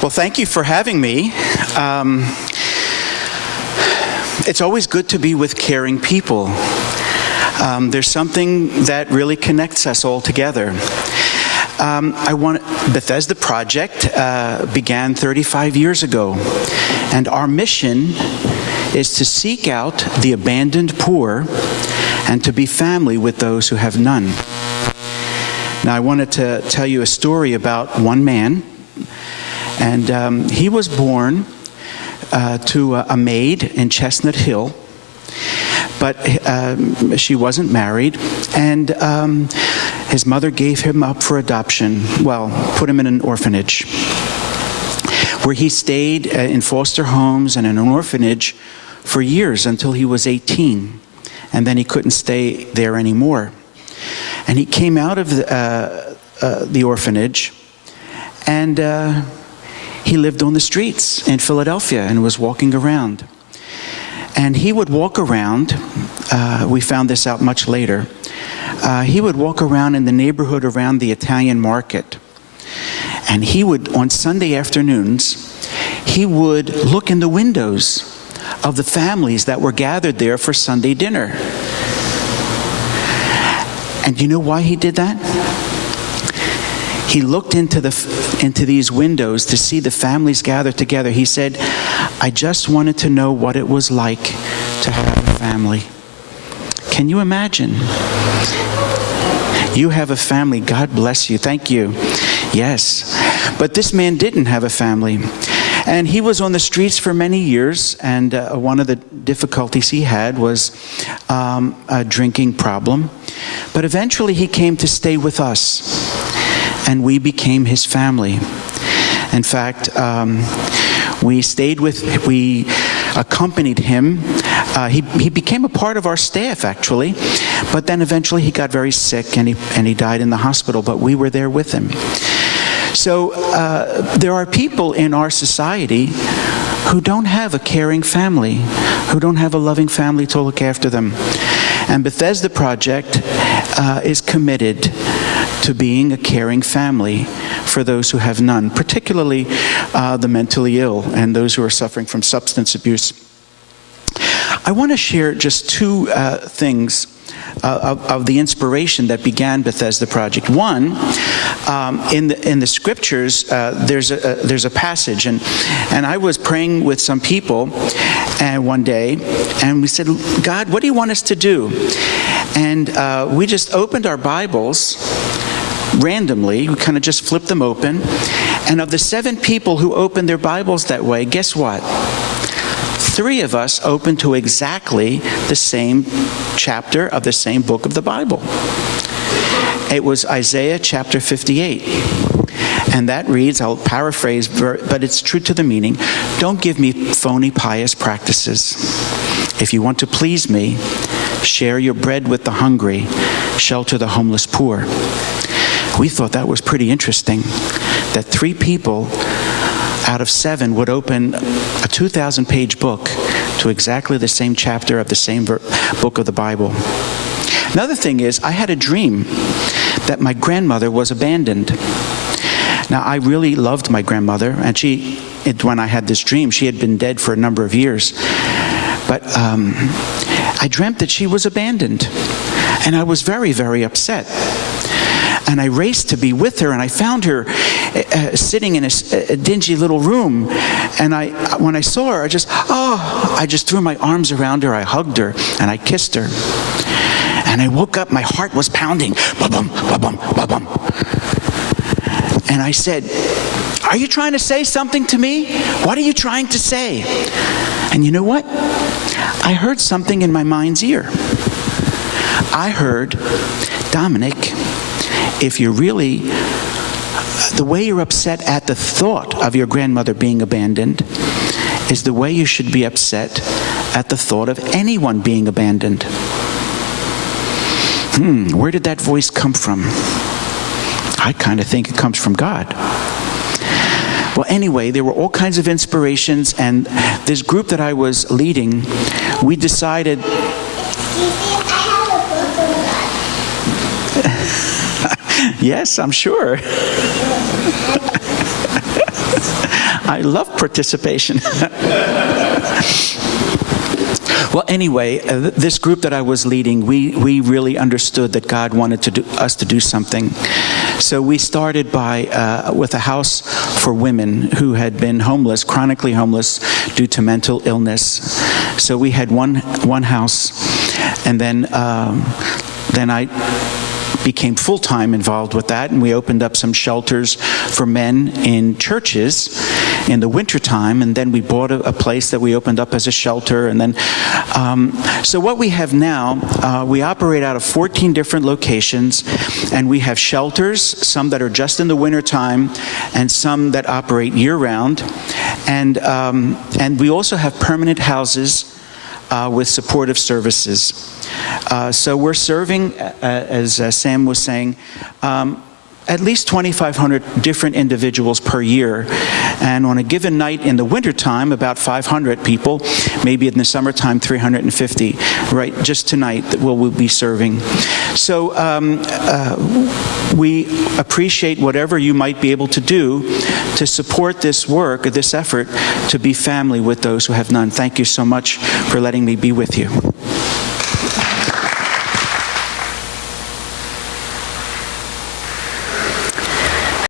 Well, thank you for having me. It's always good to be with caring people. There's something that really connects us all together. Bethesda Project began 35 years ago, and our mission is to seek out the abandoned poor and to be family with those who have none. Now, I wanted to tell you a story about one man, and he was born to a maid in Chestnut Hill, but she wasn't married, and his mother gave him up for adoption. Well, put him in an orphanage, where he stayed in foster homes and in an orphanage for years until he was 18, and then he couldn't stay there anymore. And he came out of the orphanage, and he lived on the streets in Philadelphia and was walking around. And he would walk around, we found this out much later, he would walk around in the neighborhood around the Italian market. And he would, on Sunday afternoons, he would look in the windows of the families that were gathered there for Sunday dinner. And do you know why he did that? He looked into these windows to see the families gathered together. He said, I just wanted to know what it was like to have a family. Can you imagine? You have a family. God bless you. Thank you. Yes. But this man didn't have a family. And he was on the streets for many years, and one of the difficulties he had was a drinking problem. But eventually he came to stay with us, and we became his family. In fact, we accompanied him. He became a part of our staff, actually, but then eventually he got very sick and he died in the hospital, but we were there with him. So there are people in our society who don't have a caring family, who don't have a loving family to look after them. And Bethesda Project is committed to being a caring family for those who have none, particularly the mentally ill and those who are suffering from substance abuse. I want to share just two things of the inspiration that began Bethesda Project. One, in the scriptures, there's a passage, and I was praying with some people one day, and we said, God, what do you want us to do? And we just opened our Bibles randomly. We kind of just flipped them open, and of the 7 people who opened their Bibles that way, guess what? 3 of us opened to exactly the same chapter of the same book of the Bible. It was Isaiah chapter 58. And that reads, I'll paraphrase, but it's true to the meaning, don't give me phony pious practices. If you want to please me, share your bread with the hungry, shelter the homeless poor. We thought that was pretty interesting, that 3 people out of 7 would open a 2,000-page book to exactly the same chapter of the same book of the Bible. Another thing is, I had a dream that my grandmother was abandoned. Now, I really loved my grandmother, and when I had this dream, she had been dead for a number of years. But I dreamt that she was abandoned, and I was very, very upset. And I raced to be with her, and I found her sitting in a dingy little room. And when I saw her, I just threw my arms around her, I hugged her, and I kissed her. And I woke up, my heart was pounding, ba-bum, ba-bum, ba-bum. And I said, are you trying to say something to me? What are you trying to say? And you know what? I heard something in my mind's ear. I heard, Dominic, if you're really, the way you're upset at the thought of your grandmother being abandoned is the way you should be upset at the thought of anyone being abandoned. Where did that voice come from? I kind of think it comes from God. Well, anyway, there were all kinds of inspirations, and this group that I was leading, we decided Yes, I'm sure. I love participation. Well, anyway, this group that I was leading, we really understood that God wanted us to do something. So we started with a house for women who had been homeless, chronically homeless, due to mental illness. So we had one house, and then I became full-time involved with that, and we opened up some shelters for men in churches in the wintertime, and then we bought a place that we opened up as a shelter, and then so what we have now, we operate out of 14 different locations, and we have shelters, some that are just in the wintertime, and some that operate year-round, and we also have permanent houses with supportive services. So we're serving, as Sam was saying, at least 2,500 different individuals per year. And on a given night in the wintertime, about 500 people, maybe in the summertime, 350, right? Just tonight we'll be serving. So we appreciate whatever you might be able to do to support this work, this effort to be family with those who have none. Thank you so much for letting me be with you.